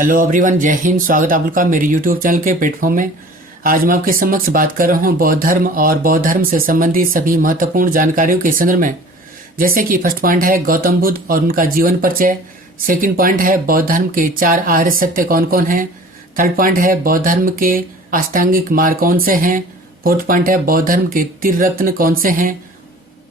Hello everyone, जय हिंद। स्वागत है आप लोग का मेरे यूट्यूब चैनल के प्लेटफॉर्म में। आज मैं आपके समक्ष बात कर रहा हूँ बौद्ध धर्म और बौद्ध धर्म से संबंधित सभी महत्वपूर्ण जानकारियों के संदर्भ में। जैसे कि फर्स्ट पॉइंट है गौतम बुद्ध और उनका जीवन परिचय। सेकंड पॉइंट है बौद्ध धर्म के 4 आर्य सत्य कौन कौन हैं। थर्ड पॉइंट है बौद्ध धर्म के अष्टांगिक मार्ग कौन से हैं। फोर्थ पॉइंट है बौद्ध धर्म के त्रिरत्न कौन से हैं।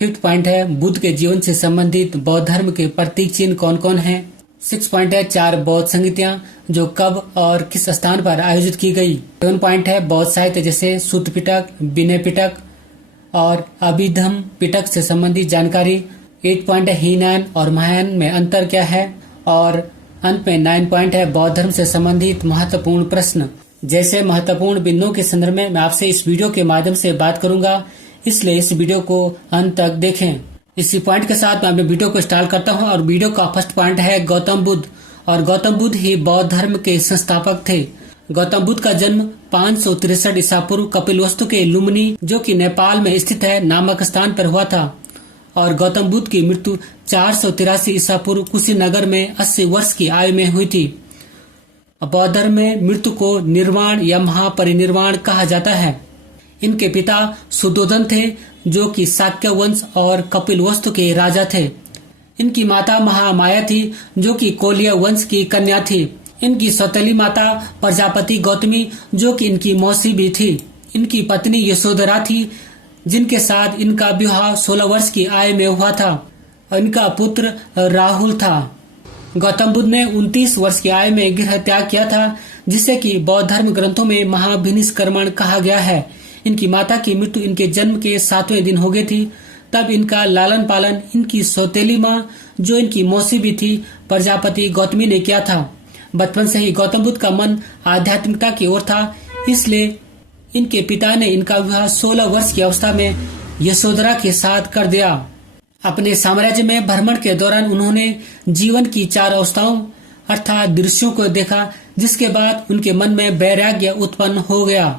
फिफ्थ पॉइंट है बुद्ध के जीवन से संबंधित बौद्ध धर्म के प्रतीक चिन्ह कौन कौन हैं। 6 पॉइंट है 4 बौद्ध संगीतियां जो कब और किस स्थान पर आयोजित की गई। 7 पॉइंट है बौद्ध साहित्य जैसे सूत्र पिटक, विनय पिटक और अभिधम्म पिटक से संबंधित जानकारी। 8 पॉइंट है हीनयान और महायान में अंतर क्या है। और अंत में 9 पॉइंट है बौद्ध धर्म से संबंधित महत्वपूर्ण प्रश्न। जैसे महत्वपूर्ण बिंदुओं के संदर्भ में मैं आपसे इस वीडियो के माध्यम से बात करूंगा, इसलिए इस वीडियो को अंत तक देखें। इसी पॉइंट के साथ मैं अपने वीडियो को स्टार्ट करता हूं और वीडियो का फर्स्ट पॉइंट है गौतम बुद्ध। और गौतम बुद्ध ही बौद्ध धर्म के संस्थापक थे। गौतम बुद्ध का जन्म 563 ईसा पूर्व कपिलवस्तु के लुम्बिनी, जो कि नेपाल में स्थित है, नामक स्थान पर हुआ था। और गौतम बुद्ध की मृत्यु 483 ईसा पूर्व कुशीनगर में 80 वर्ष की आयु में हुई थी। बौद्ध धर्म में मृत्यु को निर्वाण या महापरिनिर्वाण कहा जाता है। इनके पिता सुद्धोधन थे, जो कि शाक्य वंश और कपिलवस्तु के राजा थे। इनकी माता महामाया थी, जो कि कोलिय वंश की कन्या थी। इनकी सौतेली माता प्रजापति गौतमी, जो कि इनकी मौसी भी थी। इनकी पत्नी यशोधरा थी, जिनके साथ इनका विवाह 16 वर्ष की आयु में हुआ था। और इनका पुत्र राहुल था। गौतम बुद्ध ने 29 वर्ष की आयु में गृह त्याग किया था, जिसे कि बौद्ध धर्म ग्रंथों में महाभिनिष्क्रमण कहा गया है। इनकी माता की मृत्यु इनके जन्म के 7वें दिन हो गई थी। तब इनका लालन पालन इनकी सौतेली माँ, जो इनकी मौसी भी थी, प्रजापति गौतमी ने किया था। बचपन से ही गौतम बुद्ध का मन आध्यात्मिकता की ओर था, इसलिए इनके पिता ने इनका विवाह 16 वर्ष की अवस्था में यशोधरा के साथ कर दिया। अपने साम्राज्य में भ्रमण के दौरान उन्होंने जीवन की 4 अवस्थाओं अर्थात दृश्यों को देखा, जिसके बाद उनके मन में वैराग्य उत्पन्न हो गया।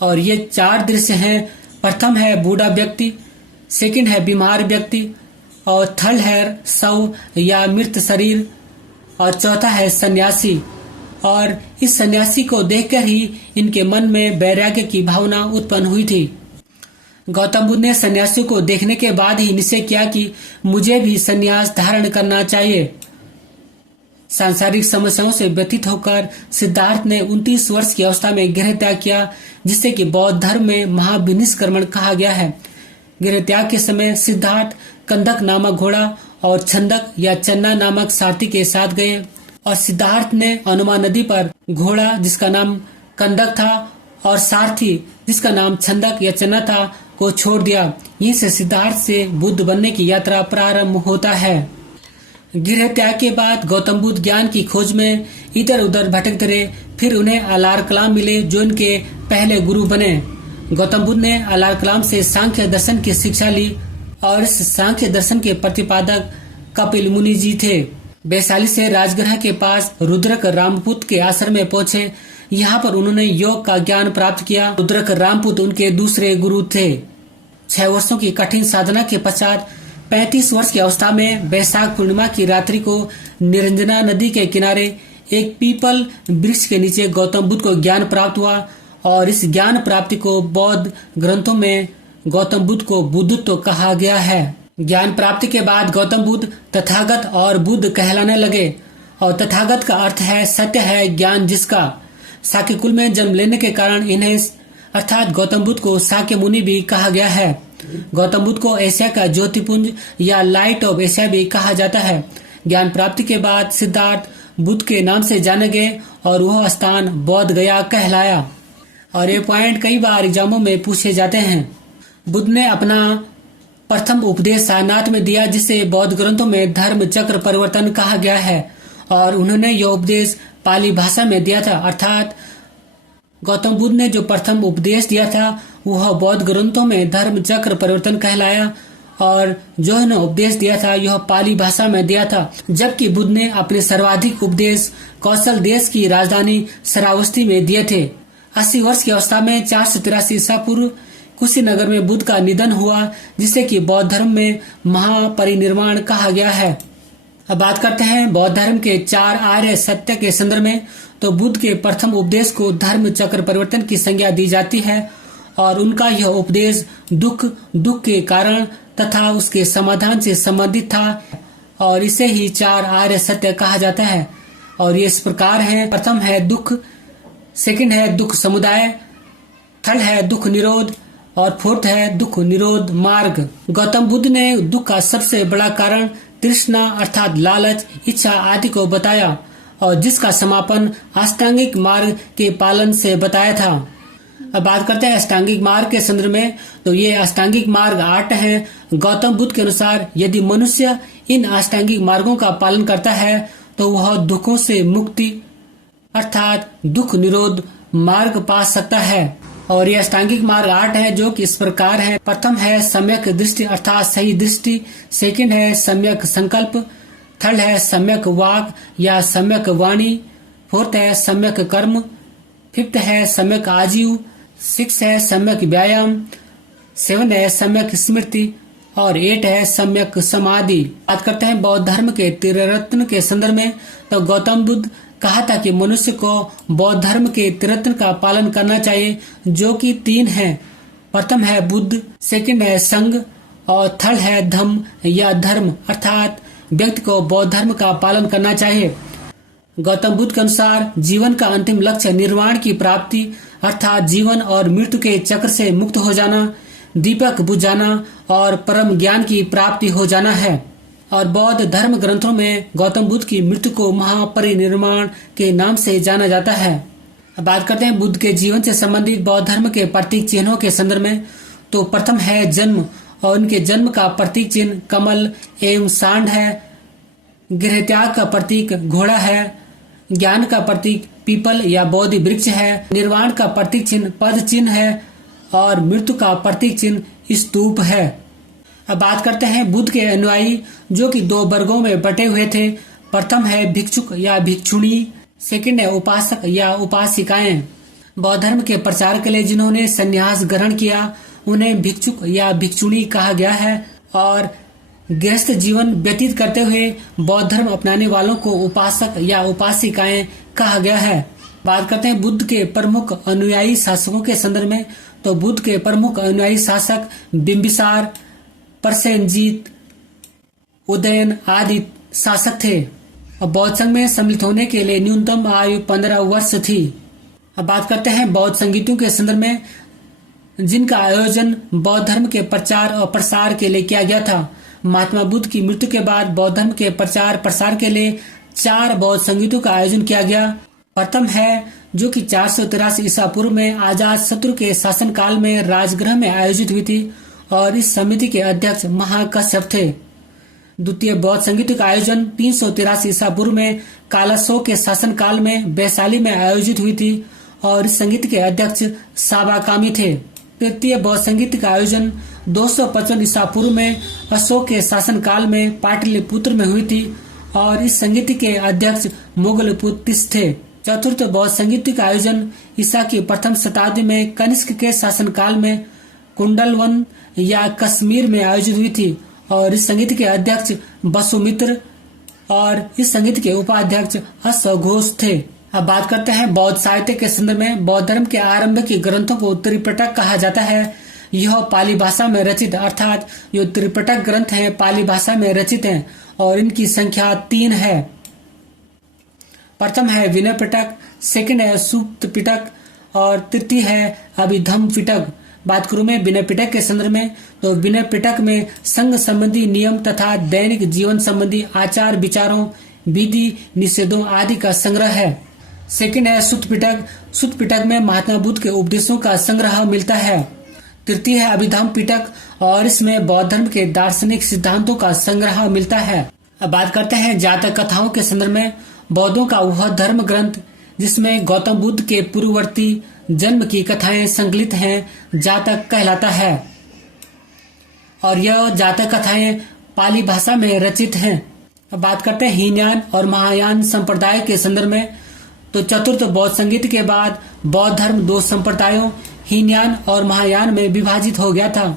और ये 4 दृश्य हैं। प्रथम है बूढ़ा व्यक्ति, सेकंड है बीमार व्यक्ति, और थर्ड है शव या मृत शरीर, और चौथा है सन्यासी। और इस सन्यासी को देखकर ही इनके मन में वैराग्य की भावना उत्पन्न हुई थी। गौतम बुद्ध ने सन्यासी को देखने के बाद ही निश्चय किया कि मुझे भी सन्यास धारण करना चाहिए। सांसारिक समस्याओं से व्यथित होकर सिद्धार्थ ने 29 वर्ष की अवस्था में गृह त्याग किया, जिससे कि बौद्ध धर्म में महाभिनिष्क्रमण कहा गया है। गृह त्याग के समय सिद्धार्थ कंदक नामक घोड़ा और छंदक या चन्ना नामक सारथी के साथ गए। और सिद्धार्थ ने अनुमा नदी पर घोड़ा, जिसका नाम कंदक था, और सारथी, जिसका नाम छंदक या चन्ना था, को छोड़ दिया। यहीं से सिद्धार्थ से बुद्ध बनने की यात्रा प्रारंभ होता है। गृह त्याग के बाद गौतम बुद्ध ज्ञान की खोज में इधर उधर भटकते रहे। फिर उन्हें अलार कलाम मिले, जो इनके पहले गुरु बने। गौतम बुद्ध ने अलार कलाम से सांख्य दर्शन की शिक्षा ली, और इस सांख्य दर्शन के प्रतिपादक कपिल मुनि जी थे। वैशाली से राजगृह के पास रुद्रक रामपुत के आश्रम में पहुंचे। यहाँ पर उन्होंने योग का ज्ञान प्राप्त किया। रुद्रक रामपुत उनके दूसरे गुरु थे। 6 वर्षों की कठिन साधना के पश्चात 35 वर्ष की अवस्था में वैशाख पूर्णिमा की रात्रि को निरंजना नदी के किनारे एक पीपल वृक्ष के नीचे गौतम बुद्ध को ज्ञान प्राप्त हुआ। और इस ज्ञान प्राप्ति को बौद्ध ग्रंथों में गौतम बुद्ध को बुद्धत्व कहा गया है। ज्ञान प्राप्ति के बाद गौतम बुद्ध तथागत और बुद्ध कहलाने लगे। और तथागत का अर्थ है सत्य है ज्ञान जिसका। शाक्य कुल में जन्म लेने के कारण इन्हें अर्थात गौतम बुद्ध को शाक्य मुनि भी कहा गया है। गौतम बुद्ध को एशिया का ज्योतिपुंज या लाइट ऑफ एशिया भी कहा जाता है। ज्ञान प्राप्ति के बाद सिद्धार्थ बुद्ध के नाम से जाने गए और वह स्थान बौद्ध गया कहलाया। और ये पॉइंट कई बार एग्जामों में पूछे जाते हैं। बुद्ध ने अपना प्रथम उपदेश सारनाथ में दिया, जिसे बौद्ध ग्रंथों में धर्म चक्र परिवर्तन कहा गया है। और उन्होंने यह उपदेश पाली भाषा में दिया था। अर्थात गौतम बुद्ध ने जो प्रथम उपदेश दिया था वह बौद्ध ग्रंथों में धर्म चक्र परिवर्तन कहलाया। और जो उन्होंने उपदेश दिया था यह पाली भाषा में दिया था। जबकि बुद्ध ने अपने सर्वाधिक उपदेश कौशल देश की राजधानी श्रावस्ती में दिए थे। 80 वर्ष की अवस्था में 483 ईसा पूर्व कुशीनगर में बुद्ध का निधन हुआ, जिसे कि बौद्ध धर्म में महापरिनिर्वाण कहा गया है। अब बात करते हैं बौद्ध धर्म के 4 आर्य सत्य के संदर्भ में। तो बुद्ध के प्रथम उपदेश को धर्म चक्र परिवर्तन की संज्ञा दी जाती है और उनका यह उपदेश दुख के कारण तथा उसके समाधान से संबंधित था और इसे ही 4 आर्य सत्य कहा जाता है। और ये इस प्रकार है, प्रथम है दुख, सेकंड है दुख समुदाय, थर्ड है दुख निरोध और फोर्थ है दुख निरोध मार्ग। गौतम बुद्ध ने दुख का सबसे बड़ा कारण तृष्णा अर्थात लालच, इच्छा आदि को बताया और जिसका समापन अष्टांगिक मार्ग के पालन से बताया था। अब बात करते हैं अष्टांगिक मार्ग के संदर्भ में। तो ये अष्टांगिक मार्ग 8 हैं। गौतम बुद्ध के अनुसार यदि मनुष्य इन अष्टांगिक मार्गों का पालन करता है तो वह दुखों से मुक्ति अर्थात दुख निरोध मार्ग पा सकता है। और ये अष्टांगिक मार्ग 8 है जो कि इस प्रकार है। प्रथम है सम्यक दृष्टि अर्थात सही दृष्टि, सेकंड है सम्यक संकल्प, थर्ड है सम्यक वाक या सम्यक वाणी, फोर्थ है सम्यक कर्म, फिफ्थ है सम्यक आजीव, सिक्स है सम्यक व्यायाम, 7 है सम्यक स्मृति और 8 है सम्यक समाधि। बात करते हैं बौद्ध धर्म के त्रिरत्न के संदर्भ में। तो गौतम बुद्ध कहा था कि मनुष्य को बौद्ध धर्म के त्रिरत्न का पालन करना चाहिए जो कि 3 हैं। प्रथम है बुद्ध, सेकंड है संघ और थर्ड है धम्म या धर्म अर्थात व्यक्ति को बौद्ध धर्म का पालन करना चाहिए। गौतम बुद्ध के अनुसार जीवन का अंतिम लक्ष्य निर्वाण की प्राप्ति अर्थात जीवन और मृत्यु के चक्र से मुक्त हो जाना, दीपक बुझ जाना और परम ज्ञान की प्राप्ति हो जाना है। और बौद्ध धर्म ग्रंथों में गौतम बुद्ध की मृत्यु को महापरिनिर्वाण के नाम से जाना जाता है। अब बात करते हैं बुद्ध के जीवन से संबंधित बौद्ध धर्म के प्रतीक चिन्हों के संदर्भ में। तो प्रथम है जन्म और उनके जन्म का प्रतीक चिन्ह कमल एवं सांड है, गृह त्याग का प्रतीक घोड़ा है, ज्ञान का प्रतीक पीपल या बोधि वृक्ष है, निर्वाण का प्रतीक चिन्ह पद चिन्ह है और मृत्यु का प्रतीक चिन्ह स्तूप है। अब बात करते हैं बुद्ध के अनुयायी जो कि 2 वर्गों में बटे हुए थे। प्रथम है भिक्षुक या भिक्षुणी, सेकंड है उपासक या उपासिकाएं। बौद्ध धर्म के प्रचार के लिए जिन्होंने संन्यास ग्रहण किया उन्हें भिक्षुक या भिक्षुणी कहा गया है और गृहस्थ जीवन व्यतीत करते हुए बौद्ध धर्म अपनाने वालों को उपासक या उपासिकाएं कहा गया है। बात करते हैं बुद्ध के प्रमुख अनुयायी शासकों के संदर्भ में। तो बुद्ध के प्रमुख अनुयायी शासक बिंबिसार, प्रसेनजीत, उदयन आदि शासक थे और बौद्ध संघ में सम्मिलित होने के लिए न्यूनतम आयु 15 वर्ष थी। अब बात करते हैं बौद्ध संगीतों के संदर्भ में जिनका आयोजन बौद्ध धर्म के प्रचार और प्रसार के लिए किया गया था। महात्मा बुद्ध की मृत्यु के बाद बौद्ध धर्म के प्रचार प्रसार के लिए 4 बौद्ध संगीतों का आयोजन किया गया। प्रथम है जो कि 483 ईसा पूर्व में आजाद शत्रु के शासन काल में राजगृह में आयोजित हुई थी और इस समिति के अध्यक्ष महाकश्यप थे। द्वितीय बौद्ध संगीत का आयोजन 383 ईसा पूर्व में कालाशोक के शासन काल में वैशाली में आयोजित हुई थी और इस संगीत के अध्यक्ष साबाकामी थे। तृतीय बौद्ध संगीत का आयोजन 255 ईसा पूर्व में अशोक के शासन काल में पाटलिपुत्र में हुई थी और इस संगीत के अध्यक्ष मोगलपुत्तिस थे। चतुर्थ बौद्ध संगीत का आयोजन ईसा की प्रथम शताब्दी में कनिष्क के शासन काल में कुंडलवन या कश्मीर में आयोजित हुई थी और इस संगीत के अध्यक्ष वसुमित्र और इस संगीत के उपाध्यक्ष अश्वघोष थे। अब बात करते हैं बौद्ध साहित्य के संदर्भ में। बौद्ध धर्म के आरंभ के ग्रंथों को त्रिपिटक कहा जाता है। यह पाली भाषा में रचित अर्थात जो त्रिपिटक ग्रंथ हैं पाली भाषा में रचित हैं और इनकी संख्या 3 है। प्रथम है विनय पिटक, सेकंड है सूक्त पिटक और तृतीय है अभिधम्म पिटक। बात करूं मैं विनय पिटक के संदर्भ में तो विनय पिटक में संघ संबंधी नियम तथा दैनिक जीवन संबंधी आचार विचारों, विधि निषेधों आदि का संग्रह है। सेकंड है सुत्त पिटक। सुत्त पिटक में महात्मा बुद्ध के उपदेशों का संग्रह मिलता है। तृतीय है अभिधम्म पिटक और इसमें बौद्ध धर्म के दार्शनिक सिद्धांतों का संग्रह मिलता है। अब बात करते हैं जातक कथाओं के संदर्भ में। बौद्धों का वह धर्म ग्रंथ जिसमें गौतम बुद्ध के पूर्ववर्ती जन्म की कथाएं संकलित हैं जातक कहलाता है और यह जातक कथाएं पाली भाषा में रचित हैं। अब बात करते हैं हीनयान और महायान संप्रदाय के संदर्भ में। तो चतुर्थ बौद्ध संगीत के बाद बौद्ध धर्म 2 संप्रदायों हीनयान और महायान में विभाजित हो गया था।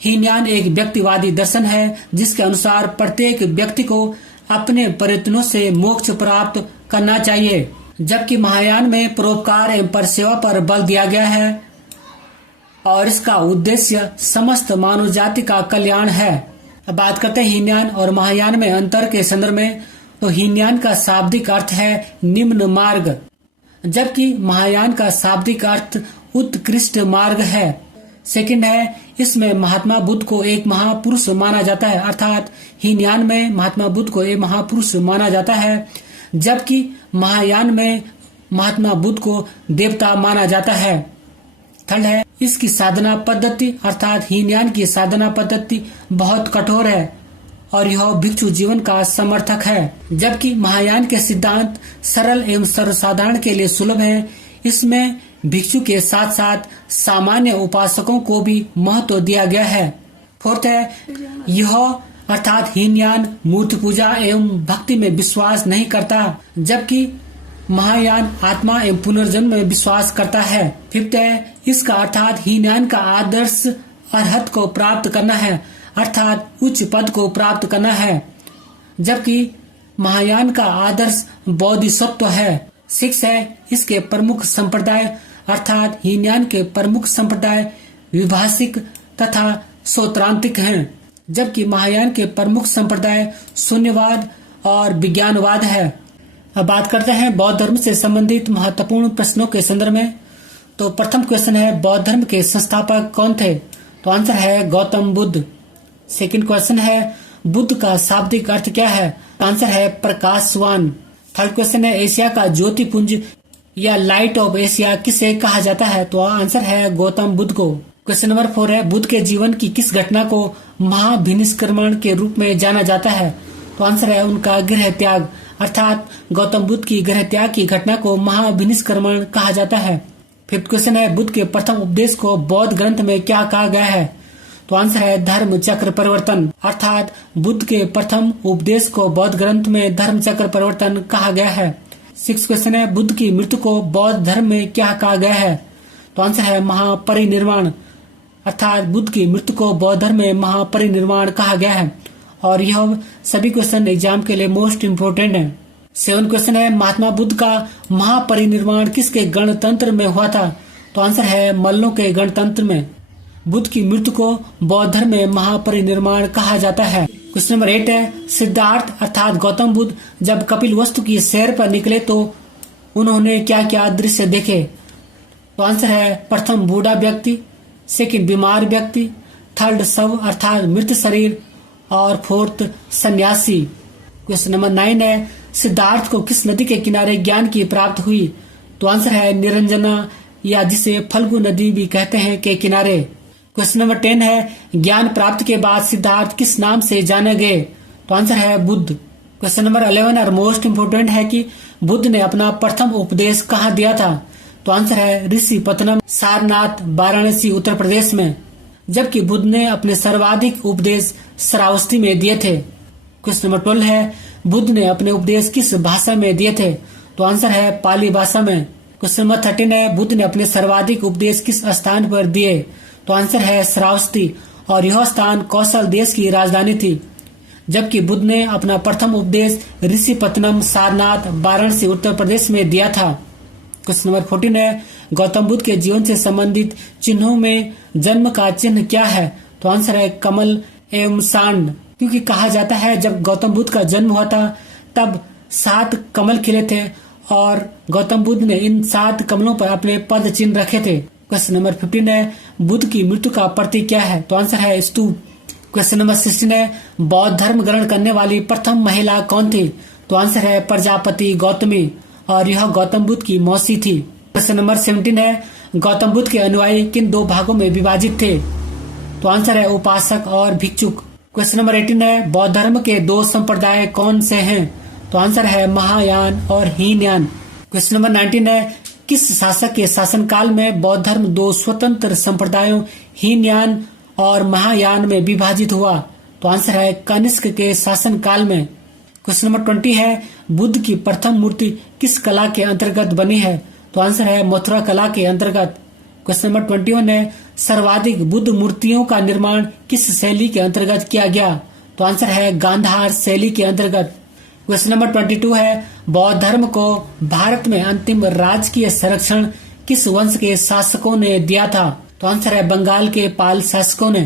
हीनयान एक व्यक्तिवादी दर्शन है जिसके अनुसार प्रत्येक व्यक्ति को अपने प्रयत्नों से मोक्ष प्राप्त करना चाहिए, जबकि महायान में परोपकार एवं परसेवा पर बल दिया गया है और इसका उद्देश्य समस्त मानव जाति का कल्याण है। अब बात करते हैं हीनयान और महायान में अंतर के संदर्भ में। तो हीनयान का शाब्दिक अर्थ है निम्न मार्ग, जबकि महायान का शाब्दिक अर्थ उत्कृष्ट मार्ग है। सेकंड है, इसमें महात्मा बुद्ध को एक महापुरुष माना जाता है, अर्थात हीनयान में महात्मा बुद्ध को एक महापुरुष माना जाता है, जबकि महायान में महात्मा बुद्ध को देवता माना जाता है। थर्ड है, इसकी साधना पद्धति अर्थात हीनयान की साधना पद्धति बहुत कठोर है और यह भिक्षु जीवन का समर्थक है, जबकि महायान के सिद्धांत सरल एवं सर्वसाधारण के लिए सुलभ है। इसमें भिक्षु के साथ साथ सामान्य उपासकों को भी महत्व दिया गया है। फोर्थ है, यह अर्थात हीनयान मूर्ति पूजा एवं भक्ति में विश्वास नहीं करता, जबकि महायान आत्मा एवं पुनर्जन्म में विश्वास करता है। फिफ्थ है, इसका अर्थात हीनयान का आदर्श अरहत को प्राप्त करना है, अर्थात उच्च पद को प्राप्त करना है, जबकि महायान का आदर्श बोधिसत्व है। सिक्स है, इसके प्रमुख संप्रदाय अर्थात हीनयान के प्रमुख संप्रदाय विभाषिक तथा सौत्रांतिक हैं, जबकि महायान के प्रमुख संप्रदाय शून्यवाद और विज्ञानवाद है। अब बात करते हैं बौद्ध धर्म से संबंधित महत्वपूर्ण प्रश्नों के संदर्भ में। तो प्रथम क्वेश्चन है, बौद्ध धर्म के संस्थापक कौन थे? तो आंसर है गौतम बुद्ध। सेकंड क्वेश्चन है, बुद्ध का शाब्दिक अर्थ क्या है? आंसर है प्रकाशवान। थर्ड क्वेश्चन है, एशिया का ज्योतिपुंज या लाइट ऑफ एशिया किसे कहा जाता है? तो आंसर है गौतम बुद्ध को। क्वेश्चन नंबर 4 है, बुद्ध के जीवन की किस घटना को महाभिनिष्क्रमण के रूप में जाना जाता है? तो आंसर है उनका गृह त्याग, अर्थात गौतम बुद्ध की गृह त्याग की घटना को महाभिनिष्क्रमण कहा जाता है। फिफ्थ क्वेश्चन है, बुद्ध के प्रथम उपदेश को बौद्ध ग्रंथ में क्या कहा गया है? तो आंसर है धर्म चक्र परिवर्तन, अर्थात बुद्ध के प्रथम उपदेश को बौद्ध ग्रंथ में धर्म चक्र परिवर्तन कहा गया है। सिक्स क्वेश्चन है, बुद्ध की मृत्यु को बौद्ध धर्म में क्या कहा गया है? तो आंसर है महापरिनिर्वाण, अर्थात बुद्ध की मृत्यु को बौद्ध धर्म में महापरिनिर्वाण कहा गया है। और यह सभी क्वेश्चन एग्जाम के लिए मोस्ट इम्पोर्टेंट है। 7 क्वेश्चन है, महात्मा बुद्ध का महापरिनिर्वाण किसके गणतंत्र में हुआ था? तो आंसर है मल्लों के गणतंत्र में। बुद्ध की मृत्यु को बौद्ध धर्म में महापरिनिर्वाण कहा जाता है। क्वेश्चन नंबर 8 है, सिद्धार्थ अर्थात गौतम बुद्ध जब कपिलवस्तु की सैर पर निकले तो उन्होंने क्या क्या दृश्य देखे? तो आंसर है प्रथम बूढ़ा व्यक्ति, सेकंड बीमार व्यक्ति, थर्ड शव अर्थात मृत शरीर और फोर्थ सन्यासी। क्वेश्चन नंबर 9 है, सिद्धार्थ को किस नदी के किनारे ज्ञान की प्राप्त हुई? तो आंसर है निरंजना या जिसे फल्गु नदी भी कहते हैं के किनारे। क्वेश्चन नंबर 10 है, ज्ञान प्राप्त के बाद सिद्धार्थ किस नाम से जाने गए? तो आंसर है बुद्ध। क्वेश्चन नंबर 11 और मोस्ट इम्पोर्टेंट है कि बुद्ध ने अपना प्रथम उपदेश कहाँ दिया था? तो आंसर है ऋषिपत्तनम, सारनाथ, वाराणसी, उत्तर प्रदेश में, जबकि बुद्ध ने अपने सर्वाधिक उपदेश श्रावस्ती में दिए थे। क्वेश्चन नंबर 12 है, बुद्ध ने अपने उपदेश किस भाषा में दिए थे? तो आंसर है पाली भाषा में। क्वेश्चन नंबर 13 है, बुद्ध ने अपने सर्वाधिक उपदेश किस स्थान पर दिए? तो आंसर है श्रावस्ती और यह स्थान कौशल देश की राजधानी थी, जबकि बुद्ध ने अपना प्रथम उपदेश ऋषिपत्तनम, सारनाथ, वाराणसी, उत्तर प्रदेश में दिया था। क्वेश्चन नंबर 14 है, गौतम बुद्ध के जीवन से संबंधित चिन्हों में जन्म का चिन्ह क्या है? तो आंसर है कमल एवं सांड, क्योंकि कहा जाता है जब गौतम बुद्ध का जन्म हुआ था तब 7 कमल खिले थे और गौतम बुद्ध ने इन 7 कमलों पर अपने पद चिन्ह रखे थे। क्वेश्चन नंबर 15 है, बुद्ध की मृत्यु का प्रतीक क्या है? तो आंसर है स्तूप। क्वेश्चन नंबर 16 है, बौद्ध धर्म ग्रहण करने वाली प्रथम महिला कौन थी? तो आंसर है प्रजापति गौतमी और यह गौतम बुद्ध की मौसी थी। क्वेश्चन नंबर 17 है, गौतम बुद्ध के अनुयायी किन 2 भागों में विभाजित थे? तो आंसर है उपासक और भिक्षुक। क्वेश्चन नंबर 18 है, बौद्ध धर्म के 2 संप्रदाय कौन से हैं? तो आंसर है महायान और हीनयान। क्वेश्चन नंबर 19 है, किस शासक के शासनकाल में बौद्ध धर्म 2 स्वतंत्र संप्रदायों हीनयान और महायान में विभाजित हुआ? तो आंसर है कनिष्क के शासनकाल में। क्वेश्चन नंबर 20 है, बुद्ध की प्रथम मूर्ति किस कला के अंतर्गत बनी है? तो आंसर है मथुरा कला के अंतर्गत। क्वेश्चन नंबर 21 है, सर्वाधिक बुद्ध मूर्तियों का निर्माण किस शैली के अंतर्गत किया गया? तो आंसर है गांधार शैली के अंतर्गत। क्वेश्चन नंबर 22 है बौद्ध धर्म को भारत में अंतिम राजकीय संरक्षण किस वंश के शासकों ने दिया था? तो आंसर है बंगाल के पाल शासकों ने।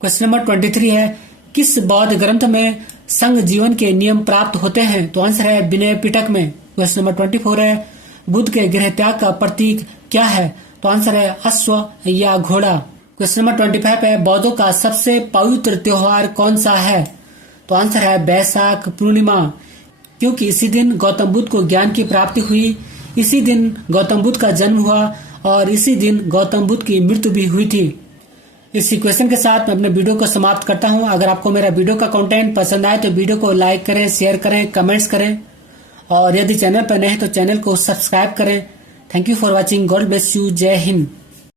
क्वेश्चन नंबर 23 है किस बौद्ध ग्रंथ में संघ जीवन के नियम प्राप्त होते हैं? तो आंसर है विनय पिटक में। क्वेश्चन नंबर 24 है बुद्ध के गृह त्याग का प्रतीक क्या है? तो आंसर है अश्व या घोड़ा। क्वेश्चन नंबर 25 है बौद्धों का सबसे पवित्र त्योहार कौन सा है? तो आंसर है बैसाख पूर्णिमा, क्योंकि इसी दिन गौतम बुद्ध को ज्ञान की प्राप्ति हुई, इसी दिन गौतम बुद्ध का जन्म हुआ और इसी दिन गौतम बुद्ध की मृत्यु भी हुई थी। इसी क्वेश्चन के साथ मैं अपने वीडियो को समाप्त करता हूं। अगर आपको मेरा वीडियो का कंटेंट पसंद आए तो वीडियो को लाइक करें, शेयर करें, कमेंट्स करें और यदि चैनल पर नए हैं तो चैनल को सब्सक्राइब करें। Thank you for watching. God bless you. जय हिंद।